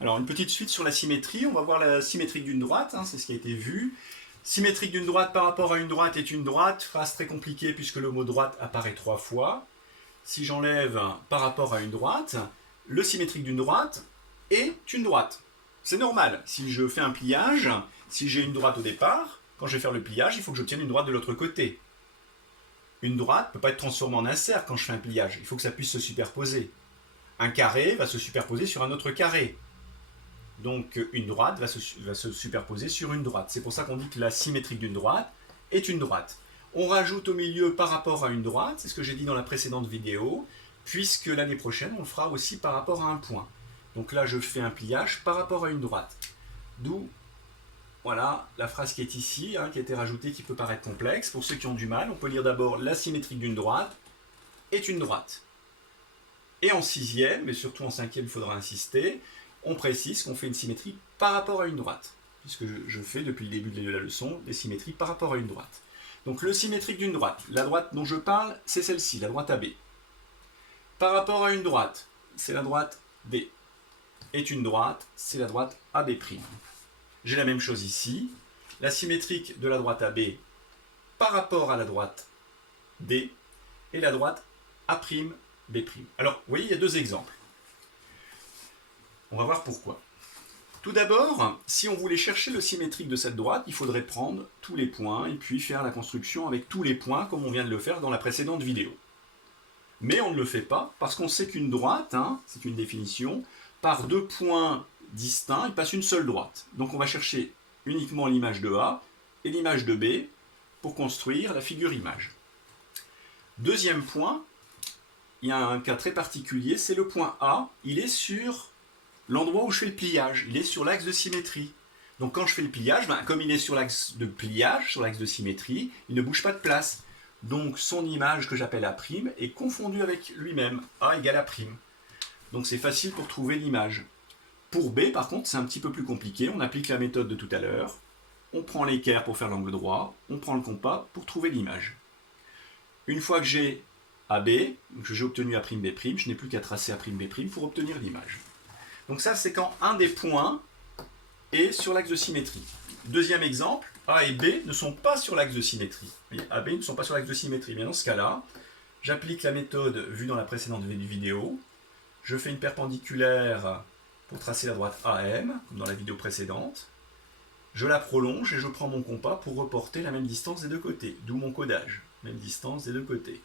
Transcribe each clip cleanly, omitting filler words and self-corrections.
Alors une petite suite sur la symétrie, on va voir la symétrique d'une droite, c'est ce qui a été vu. Symétrique d'une droite par rapport à une droite est une droite, phrase très compliquée puisque le mot droite apparaît 3 fois. Si j'enlève par rapport à une droite, le symétrique d'une droite est une droite. C'est normal, si je fais un pliage, si j'ai une droite au départ, quand je vais faire le pliage, il faut que j'obtienne une droite de l'autre côté. Une droite ne peut pas être transformée en un cercle quand je fais un pliage, il faut que ça puisse se superposer. Un carré va se superposer sur un autre carré. Donc une droite va se superposer sur une droite. C'est pour ça qu'on dit que la symétrique d'une droite est une droite. On rajoute au milieu par rapport à une droite, c'est ce que j'ai dit dans la précédente vidéo, puisque l'année prochaine, on le fera aussi par rapport à un point. Donc là, je fais un pliage par rapport à une droite. D'où, voilà, la phrase qui est ici, qui a été rajoutée, qui peut paraître complexe. Pour ceux qui ont du mal, on peut lire d'abord la symétrique d'une droite est une droite. Et en sixième, mais surtout en cinquième, il faudra insister, on précise qu'on fait une symétrie par rapport à une droite, puisque je fais depuis le début de la leçon des symétries par rapport à une droite. Donc le symétrique d'une droite, la droite dont je parle, c'est celle-ci, la droite AB. Par rapport à une droite, c'est la droite B. Est une droite, c'est la droite AB'. J'ai la même chose ici, la symétrique de la droite AB par rapport à la droite D et la droite A'B'. Alors, vous voyez, il y a deux exemples. On va voir pourquoi. Tout d'abord, si on voulait chercher le symétrique de cette droite, il faudrait prendre tous les points et puis faire la construction avec tous les points comme on vient de le faire dans la précédente vidéo. Mais on ne le fait pas parce qu'on sait qu'une droite, c'est une définition, par deux points distincts, il passe une seule droite. Donc on va chercher uniquement l'image de A et l'image de B pour construire la figure image. Deuxième point, il y a un cas très particulier, c'est le point A, il est sur l'endroit où je fais le pliage, il est sur l'axe de symétrie. Donc quand je fais le pliage, comme il est sur l'axe de pliage, sur l'axe de symétrie, il ne bouge pas de place. Donc son image que j'appelle A' est confondue avec lui-même, A égale A'. Donc c'est facile pour trouver l'image. Pour B, par contre, c'est un petit peu plus compliqué. On applique la méthode de tout à l'heure. On prend l'équerre pour faire l'angle droit, on prend le compas pour trouver l'image. Une fois que j'ai AB, que j'ai obtenu A'B', je n'ai plus qu'à tracer A'B' pour obtenir l'image. Donc ça, c'est quand un des points est sur l'axe de symétrie. Deuxième exemple, A et B ne sont pas sur l'axe de symétrie. A et B ne sont pas sur l'axe de symétrie. Bien dans ce cas-là, j'applique la méthode vue dans la précédente vidéo. Je fais une perpendiculaire pour tracer la droite AM, comme dans la vidéo précédente. Je la prolonge et je prends mon compas pour reporter la même distance des deux côtés, d'où mon codage, même distance des deux côtés.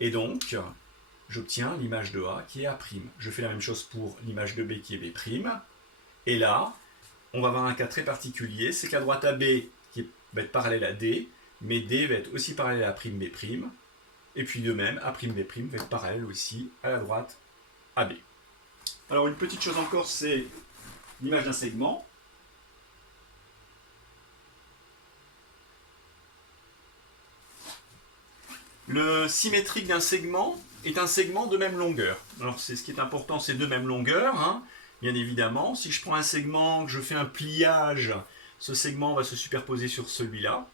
Et donc, j'obtiens l'image de A qui est A'. Je fais la même chose pour l'image de B qui est B'. Et là, on va avoir un cas très particulier, c'est que la droite AB va être parallèle à D, mais D va être aussi parallèle à A'B'. Et puis de même, A'B' va être parallèle aussi à la droite AB. Alors une petite chose encore, c'est l'image d'un segment. Le symétrique d'un segment est un segment de même longueur. Alors c'est ce qui est important, c'est de même longueur, bien évidemment. Si je prends un segment, que je fais un pliage, ce segment va se superposer sur celui-là.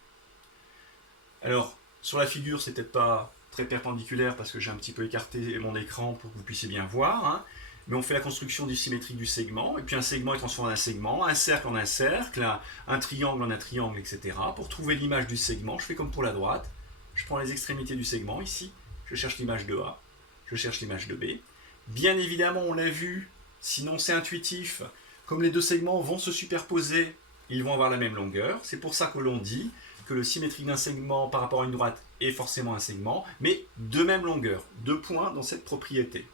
Alors sur la figure, c'est peut-être pas très perpendiculaire parce que j'ai un petit peu écarté mon écran pour que vous puissiez bien voir. Mais on fait la construction du symétrique du segment, et puis un segment est transformé en un segment, un cercle en un cercle, un triangle en un triangle, etc. Pour trouver l'image du segment, je fais comme pour la droite. Je prends les extrémités du segment, ici, je cherche l'image de A, je cherche l'image de B. Bien évidemment, on l'a vu, sinon c'est intuitif, comme les deux segments vont se superposer, ils vont avoir la même longueur. C'est pour ça que l'on dit que le symétrique d'un segment par rapport à une droite est forcément un segment, mais de même longueur, deux points dans cette propriété.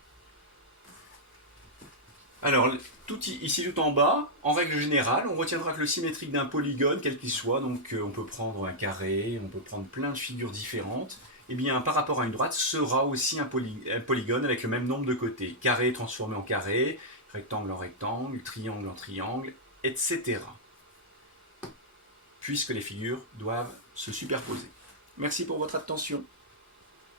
Alors, ici tout en bas, en règle générale, on retiendra que le symétrique d'un polygone, quel qu'il soit, donc on peut prendre un carré, on peut prendre plein de figures différentes, et bien par rapport à une droite sera aussi un polygone avec le même nombre de côtés. Carré transformé en carré, rectangle en rectangle, triangle en triangle, etc. Puisque les figures doivent se superposer. Merci pour votre attention.